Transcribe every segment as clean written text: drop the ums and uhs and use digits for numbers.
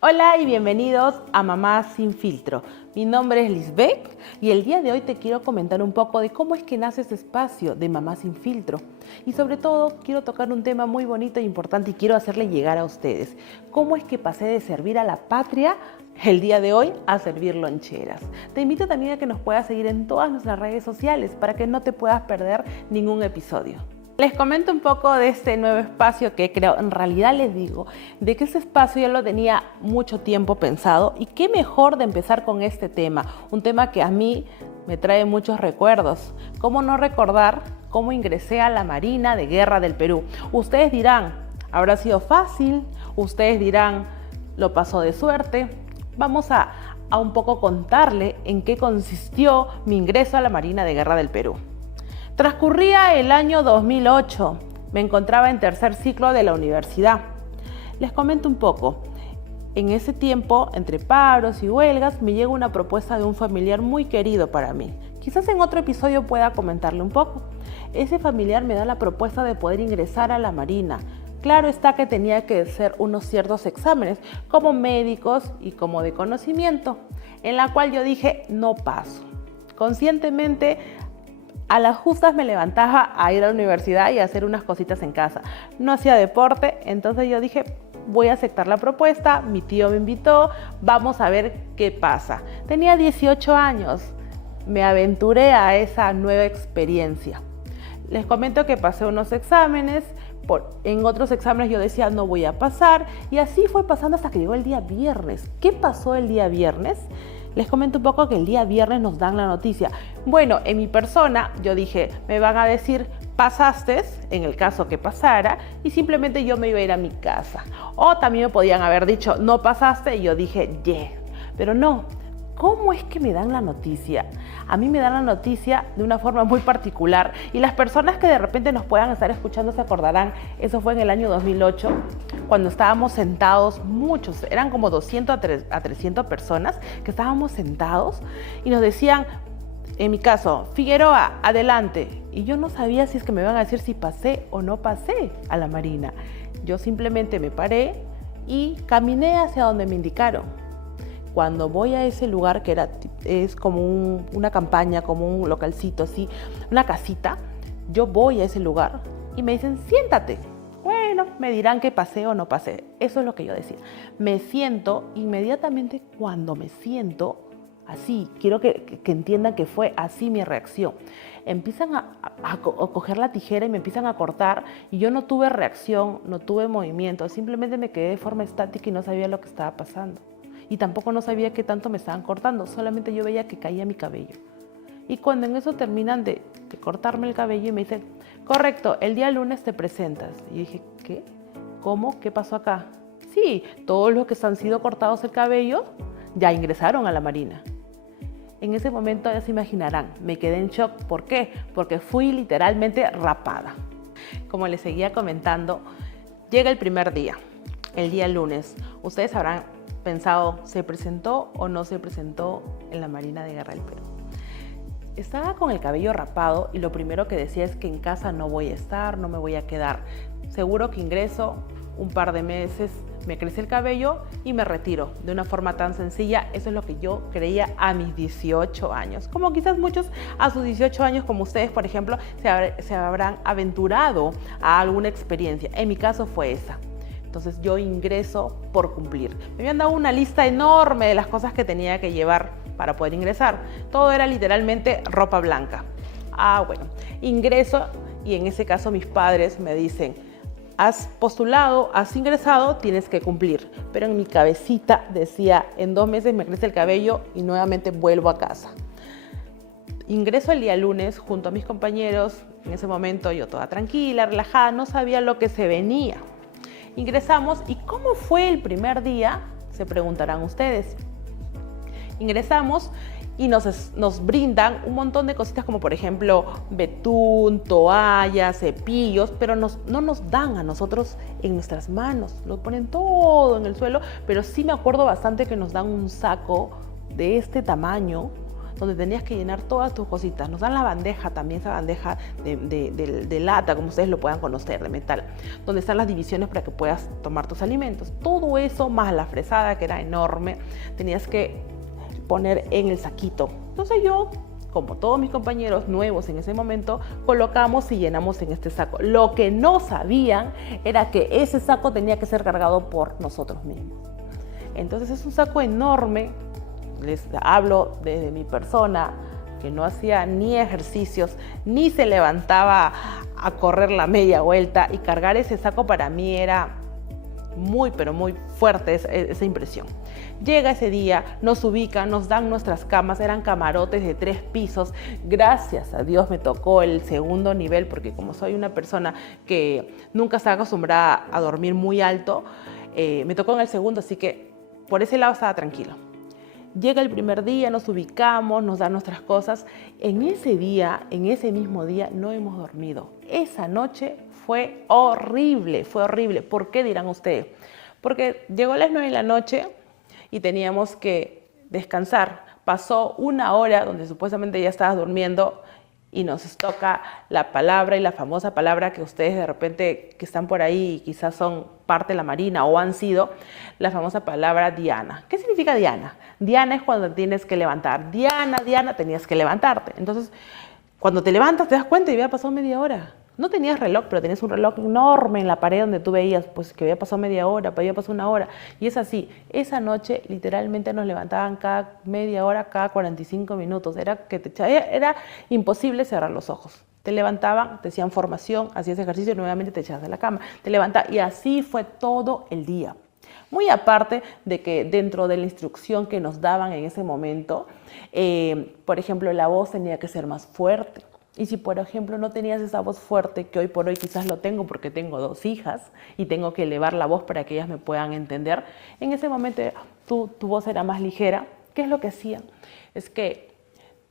Hola y bienvenidos a Mamá Sin Filtro. Mi nombre es Lisbeth y el día de hoy te quiero comentar un poco de cómo es que nace este espacio de Mamá Sin Filtro. Y sobre todo quiero tocar un tema muy bonito e importante y quiero hacerle llegar a ustedes. ¿Cómo es que pasé de servir a la patria el día de hoy a servir loncheras? Te invito también a que nos puedas seguir en todas nuestras redes sociales para que no te puedas perder ningún episodio. Les comento un poco de este nuevo espacio que he creado. En realidad les digo de que este espacio ya lo tenía mucho tiempo pensado y qué mejor de empezar con este tema, un tema que a mí me trae muchos recuerdos. ¿Cómo no recordar cómo ingresé a la Marina de Guerra del Perú? Ustedes dirán, ¿habrá sido fácil? Ustedes dirán, ¿lo pasó de suerte? Vamos a un poco contarle en qué consistió mi ingreso a la Marina de Guerra del Perú. Transcurría el año 2008, me encontraba en tercer ciclo de la universidad. Les comento un poco. En ese tiempo, entre paros y huelgas, me llega una propuesta de un familiar muy querido para mí. Quizás en otro episodio pueda comentarle un poco. Ese familiar me da la propuesta de poder ingresar a la Marina. Claro está que tenía que hacer unos ciertos exámenes, como médicos y como de conocimiento, en la cual yo dije, no paso. Conscientemente, a las justas me levantaba a ir a la universidad y a hacer unas cositas en casa. No hacía deporte, entonces yo dije, voy a aceptar la propuesta, mi tío me invitó, vamos a ver qué pasa. Tenía 18 años, me aventuré a esa nueva experiencia. Les comento que pasé unos exámenes, en otros exámenes yo decía no voy a pasar y así fue pasando hasta que llegó el día viernes. ¿Qué pasó el día viernes? Les comento un poco que el día viernes nos dan la noticia. Bueno, en mi persona yo dije, me van a decir, pasaste, en el caso que pasara, y simplemente yo me iba a ir a mi casa. O también me podían haber dicho, no pasaste, y yo dije, yeah. Pero no, ¿cómo es que me dan la noticia? A mí me dan la noticia de una forma muy particular y las personas que de repente nos puedan estar escuchando se acordarán, eso fue en el año 2008, cuando estábamos sentados, muchos, eran como 200 a 300 personas que estábamos sentados y nos decían, en mi caso, Figueroa, adelante. Y yo no sabía si es que me iban a decir si pasé o no pasé a la Marina. Yo simplemente me paré y caminé hacia donde me indicaron. Cuando voy a ese lugar que es como una campaña, como un localcito así, una casita, yo voy a ese lugar y me dicen, siéntate. Bueno, me dirán que pasé o no pasé. Eso es lo que yo decía. Me siento, inmediatamente cuando me siento, así, quiero que entiendan que fue así mi reacción. Empiezan a coger la tijera y me empiezan a cortar y yo no tuve reacción, no tuve movimiento, simplemente me quedé de forma estática y no sabía lo que estaba pasando. Y tampoco no sabía qué tanto me estaban cortando, solamente yo veía que caía mi cabello. Y cuando en eso terminan de cortarme el cabello y me dicen, correcto, el día lunes te presentas. Y yo dije, ¿qué? ¿Cómo? ¿Qué pasó acá? Sí, todos los que han sido cortados el cabello ya ingresaron a la Marina. En ese momento ya se imaginarán, me quedé en shock. ¿Por qué? Porque fui literalmente rapada. Como les seguía comentando, llega el primer día, el día lunes. Ustedes habrán pensado, ¿se presentó o no se presentó en la Marina de Guerra del Perú? Estaba con el cabello rapado y lo primero que decía es que en casa no voy a estar, no me voy a quedar. Seguro que ingreso, un par de meses, me crece el cabello y me retiro de una forma tan sencilla. Eso es lo que yo creía a mis 18 años. Como quizás muchos a sus 18 años, como ustedes, por ejemplo, se habrán aventurado a alguna experiencia. En mi caso fue esa. Entonces yo ingreso por cumplir. Me habían dado una lista enorme de las cosas que tenía que llevar para poder ingresar. Todo era literalmente ropa blanca. Bueno, ingreso y en ese caso mis padres me dicen, has postulado, has ingresado, tienes que cumplir. Pero en mi cabecita decía, en 2 meses me crece el cabello y nuevamente vuelvo a casa. Ingreso el día lunes junto a mis compañeros. En ese momento yo toda tranquila, relajada, no sabía lo que se venía. Ingresamos y ¿cómo fue el primer día? Se preguntarán ustedes. Ingresamos y nos brindan un montón de cositas como por ejemplo betún, toallas, cepillos, pero no nos dan a nosotros en nuestras manos, lo ponen todo en el suelo, pero sí me acuerdo bastante que nos dan un saco de este tamaño, donde tenías que llenar todas tus cositas. Nos dan la bandeja también, esa bandeja de lata, como ustedes lo puedan conocer, de metal, donde están las divisiones para que puedas tomar tus alimentos. Todo eso, más la fresada, que era enorme, tenías que poner en el saquito. Entonces yo, como todos mis compañeros nuevos en ese momento, colocamos y llenamos en este saco. Lo que no sabían era que ese saco tenía que ser cargado por nosotros mismos. Entonces es un saco enorme, les hablo desde mi persona, que no hacía ni ejercicios, ni se levantaba a correr la media vuelta, y cargar ese saco para mí era muy, pero muy fuerte esa impresión. Llega ese día, nos ubican, nos dan nuestras camas, eran camarotes de 3 pisos. Gracias a Dios me tocó el segundo nivel, porque como soy una persona que nunca está acostumbrada a dormir muy alto, me tocó en el segundo, así que por ese lado estaba tranquilo. Llega el primer día, nos ubicamos, nos dan nuestras cosas. En ese día, en ese mismo día, no hemos dormido. Esa noche fue horrible, fue horrible. ¿Por qué, dirán ustedes? Porque llegó a las 9 de la noche y teníamos que descansar. Pasó 1 hora donde supuestamente ya estabas durmiendo y nos toca la palabra, y la famosa palabra que ustedes de repente que están por ahí y quizás son parte de la Marina o han sido, la famosa palabra Diana. ¿Qué significa Diana? Diana es cuando tienes que levantar. Diana, tenías que levantarte. Entonces, cuando te levantas te das cuenta y había pasado media hora. No tenías reloj, pero tenías un reloj enorme en la pared donde tú veías pues, que había pasado media hora, había pasado 1 hora. Y es así. Esa noche literalmente nos levantaban cada media hora, cada 45 minutos. Era imposible cerrar los ojos. Te levantaban, te hacían formación, hacías ejercicio y nuevamente te echabas de la cama. Te levantaban y así fue todo el día. Muy aparte de que dentro de la instrucción que nos daban en ese momento, por ejemplo, la voz tenía que ser más fuerte. Y si, por ejemplo, no tenías esa voz fuerte, que hoy por hoy quizás lo tengo porque tengo 2 hijas y tengo que elevar la voz para que ellas me puedan entender, en ese momento tu voz era más ligera. ¿Qué es lo que hacían? Es que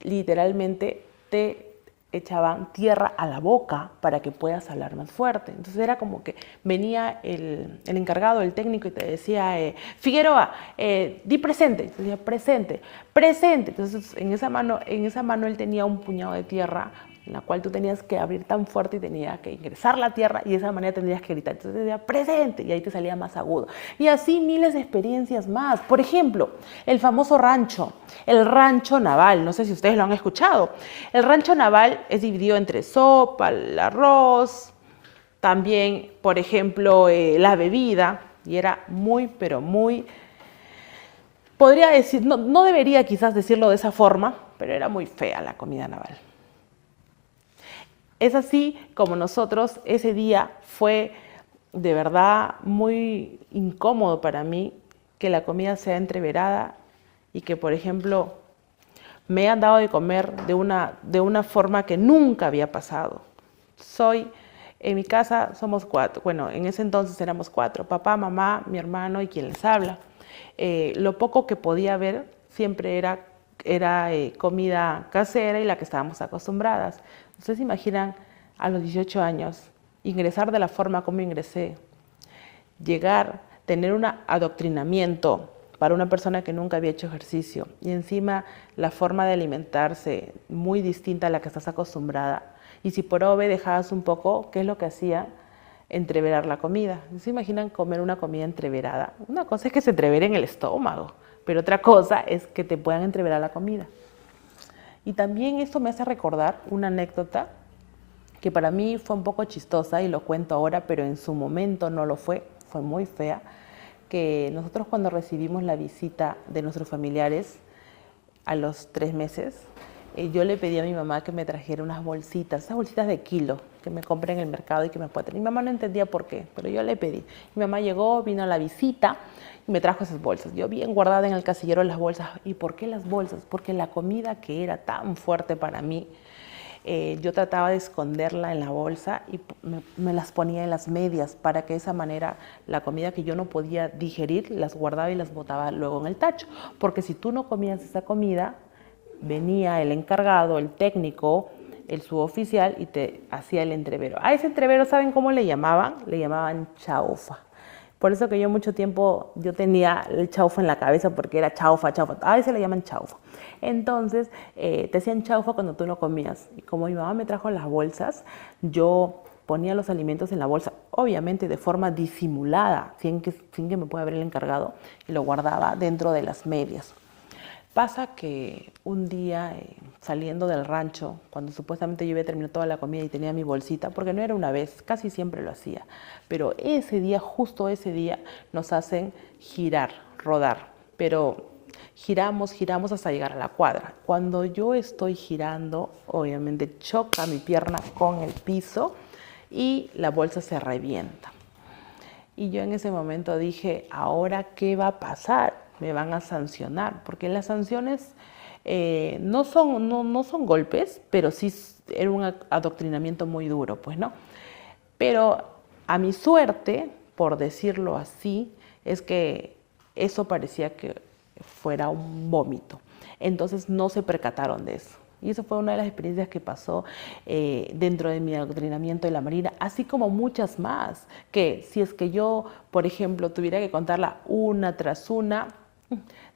literalmente te echaban tierra a la boca para que puedas hablar más fuerte. Entonces era como que venía el encargado, el técnico, y te decía, Figueroa, di presente. Entonces decía, presente, presente. Entonces en esa mano él tenía un puñado de tierra, en la cual tú tenías que abrir tan fuerte y tenías que ingresar la tierra, y de esa manera tendrías que gritar. Entonces decía, presente, y ahí te salía más agudo. Y así miles de experiencias más. Por ejemplo, el famoso rancho, el rancho naval. No sé si ustedes lo han escuchado. El rancho naval es dividido entre sopa, el arroz, también, por ejemplo, la bebida, y era muy, pero muy, podría decir, no debería quizás decirlo de esa forma, pero era muy fea la comida naval. Es así como nosotros, ese día fue de verdad muy incómodo para mí que la comida sea entreverada y que, por ejemplo, me han dado de comer de una forma que nunca había pasado. En mi casa somos 4, bueno, en ese entonces éramos 4, papá, mamá, mi hermano y quien les habla. Lo poco que podía haber siempre era comida casera y la que estábamos acostumbradas. Ustedes se imaginan a los 18 años ingresar de la forma como ingresé, llegar, tener un adoctrinamiento para una persona que nunca había hecho ejercicio y encima la forma de alimentarse muy distinta a la que estás acostumbrada. Y si por obvio dejabas un poco, ¿qué es lo que hacía? Entreverar la comida. ¿Se imaginan comer una comida entreverada? Una cosa es que se entrevere en el estómago, pero otra cosa es que te puedan entreverar la comida. Y también esto me hace recordar una anécdota que para mí fue un poco chistosa y lo cuento ahora, pero en su momento no lo fue muy fea, que nosotros cuando recibimos la visita de nuestros familiares a los 3 meses, yo le pedí a mi mamá que me trajera unas bolsitas, esas bolsitas de kilo que me compré en el mercado y que me puede traer. Mi mamá no entendía por qué, pero yo le pedí. Mi mamá llegó, vino a la visita y me trajo esas bolsas. Yo bien guardada en el casillero las bolsas. ¿Y por qué las bolsas? Porque la comida que era tan fuerte para mí, yo trataba de esconderla en la bolsa y me las ponía en las medias para que de esa manera la comida que yo no podía digerir las guardaba y las botaba luego en el tacho. Porque si tú no comías esa comida, venía el encargado, el técnico, el suboficial y te hacía el entrevero. A ese entrevero, ¿saben cómo le llamaban? Le llamaban chaufa. Por eso que yo mucho tiempo yo tenía el chaufa en la cabeza porque era chaufa, chaufa. A veces le llaman chaufa. Entonces, te hacían chaufa cuando tú lo comías. Y como mi mamá me trajo las bolsas, yo ponía los alimentos en la bolsa, obviamente de forma disimulada, sin que me pueda ver el encargado, y lo guardaba dentro de las medias. Pasa que un día saliendo del rancho, cuando supuestamente yo había terminado toda la comida y tenía mi bolsita, porque no era una vez, casi siempre lo hacía, pero ese día, justo ese día, nos hacen girar, rodar, pero giramos hasta llegar a la cuadra. Cuando yo estoy girando, obviamente choca mi pierna con el piso y la bolsa se revienta. Y yo en ese momento dije, ¿ahora qué va a pasar? Me van a sancionar, porque las sanciones no son golpes, pero sí era un adoctrinamiento muy duro, pues, ¿no? Pero a mi suerte, por decirlo así, es que eso parecía que fuera un vómito. Entonces no se percataron de eso. Y eso fue una de las experiencias que pasó dentro de mi adoctrinamiento de la Marina, así como muchas más, que si es que yo, por ejemplo, tuviera que contarla una tras una,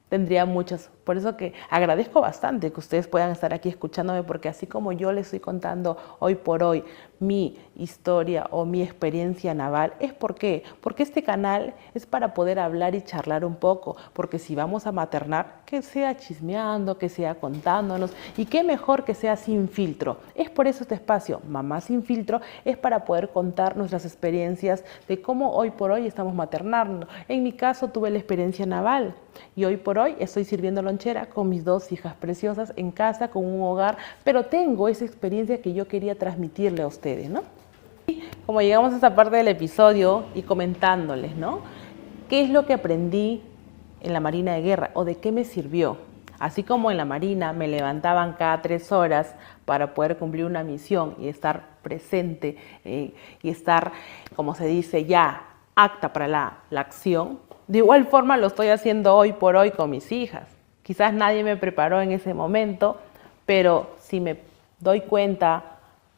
tendría muchas. Por eso que agradezco bastante que ustedes puedan estar aquí escuchándome, porque así como yo les estoy contando hoy por hoy mi historia o mi experiencia naval, es porque este canal es para poder hablar y charlar un poco, porque si vamos a maternar, que sea chismeando, que sea contándonos, y qué mejor que sea sin filtro. Es por eso este espacio, Mamá Sin Filtro, es para poder contar nuestras experiencias de cómo hoy por hoy estamos maternando. En mi caso tuve la experiencia naval y hoy por hoy estoy sirviendo lonchera con mis 2 hijas preciosas en casa, con un hogar, pero tengo esa experiencia que yo quería transmitirle a ustedes, ¿no? Y como llegamos a esta parte del episodio y comentándoles, ¿no? ¿Qué es lo que aprendí en la Marina de Guerra o de qué me sirvió? Así como en la Marina me levantaban cada 3 horas para poder cumplir una misión y estar presente y estar, como se dice, ya apta para la acción, de igual forma lo estoy haciendo hoy por hoy con mis hijas. Quizás nadie me preparó en ese momento, pero si me doy cuenta,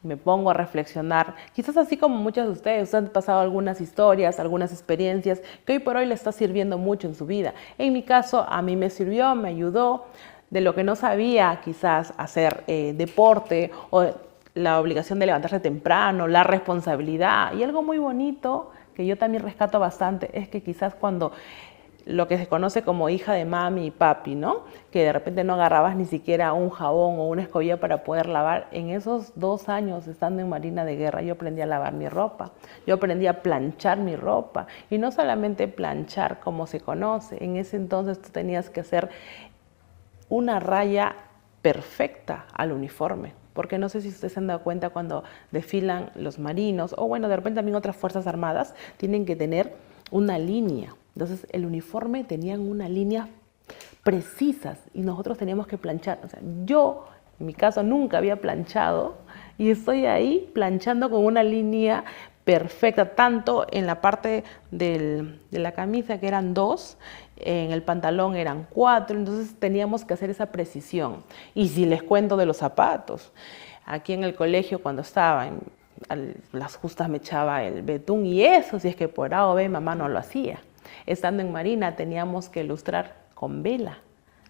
me pongo a reflexionar, quizás así como muchos de ustedes han pasado algunas historias, algunas experiencias que hoy por hoy les está sirviendo mucho en su vida. En mi caso, a mí me sirvió, me ayudó, de lo que no sabía quizás hacer deporte o la obligación de levantarse temprano, la responsabilidad. Y algo muy bonito que yo también rescato bastante es que quizás cuando lo que se conoce como hija de mami y papi, ¿no? Que de repente no agarrabas ni siquiera un jabón o una escobilla para poder lavar. En esos 2 años estando en Marina de Guerra yo aprendí a lavar mi ropa, yo aprendí a planchar mi ropa. Y no solamente planchar como se conoce, en ese entonces tú tenías que hacer una raya perfecta al uniforme. Porque no sé si ustedes se han dado cuenta cuando desfilan los marinos, o bueno, de repente también otras fuerzas armadas, tienen que tener una línea. Entonces el uniforme tenían una línea precisas y nosotros teníamos que planchar. O sea, yo, en mi caso, nunca había planchado y estoy ahí planchando con una línea perfecta, tanto en la parte de la camisa, que eran 2, en el pantalón eran 4, entonces teníamos que hacer esa precisión. Y si les cuento de los zapatos, aquí en el colegio cuando estaba, las justas me echaba el betún y eso, si es que por A o B mamá no lo hacía. Estando en Marina teníamos que ilustrar con vela,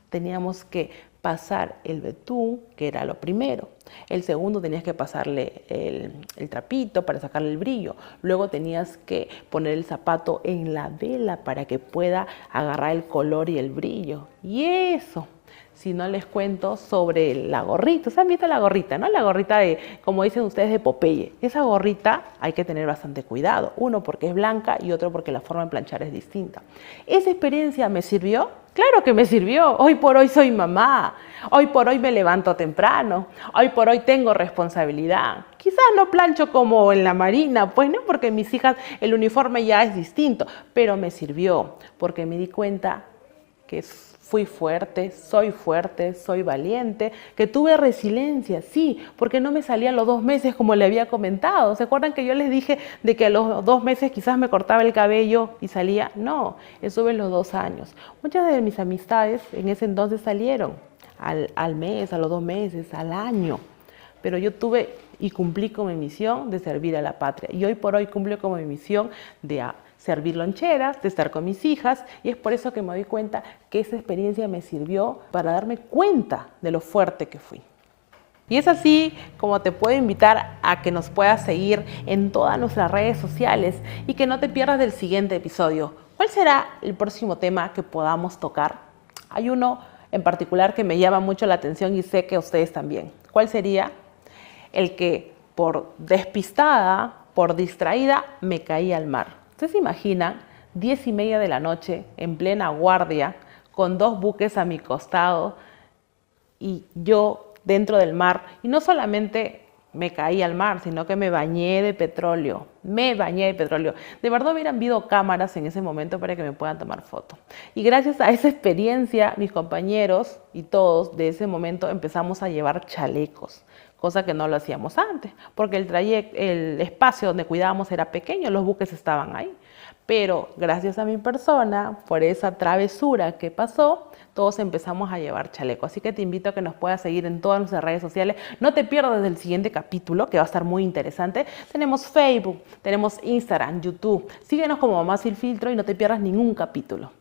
teníamos que pasar el betún, que era lo primero. El segundo tenías que pasarle el trapito para sacarle el brillo. Luego tenías que poner el zapato en la vela para que pueda agarrar el color y el brillo. Y eso, si no les cuento sobre la gorrita. ¿Se han visto la gorrita, no? La gorrita de, como dicen ustedes, de Popeye. Esa gorrita hay que tener bastante cuidado. Uno, porque es blanca y otro, porque la forma de planchar es distinta. ¿Esa experiencia me sirvió? Claro que me sirvió. Hoy por hoy soy mamá. Hoy por hoy me levanto temprano. Hoy por hoy tengo responsabilidad. Quizás no plancho como en la Marina, pues no, porque mis hijas el uniforme ya es distinto. Pero me sirvió porque me di cuenta que fui fuerte, soy valiente, que tuve resiliencia, sí, porque no me salía a los 2 meses como le había comentado. ¿Se acuerdan que yo les dije de que a los 2 meses quizás me cortaba el cabello y salía? No, estuve en los 2 años. Muchas de mis amistades en ese entonces salieron al mes, a los 2 meses, al año. pero yo tuve y cumplí con mi misión de servir a la patria. Y hoy por hoy cumplo con mi misión de servir loncheras, de estar con mis hijas, y es por eso que me doy cuenta que esa experiencia me sirvió para darme cuenta de lo fuerte que fui. Y es así como te puedo invitar a que nos puedas seguir en todas nuestras redes sociales y que no te pierdas del siguiente episodio. ¿Cuál será el próximo tema que podamos tocar? Hay uno en particular que me llama mucho la atención y sé que a ustedes también. ¿Cuál sería? El que por despistada, por distraída, me caí al mar. ¿Ustedes se imaginan 10:30 de la noche, en plena guardia, con 2 buques a mi costado y yo dentro del mar? Y no solamente me caí al mar, sino que me bañé de petróleo. Me bañé de petróleo. De verdad hubieran habido cámaras en ese momento para que me puedan tomar foto. Y gracias a esa experiencia, mis compañeros y todos de ese momento empezamos a llevar chalecos, cosa que no lo hacíamos antes, porque el espacio donde cuidábamos era pequeño, los buques estaban ahí. Pero gracias a mi persona, por esa travesura que pasó, todos empezamos a llevar chaleco. Así que te invito a que nos puedas seguir en todas nuestras redes sociales. No te pierdas el siguiente capítulo, que va a estar muy interesante. Tenemos Facebook, tenemos Instagram, YouTube. Síguenos como Mamá Sin Filtro y no te pierdas ningún capítulo.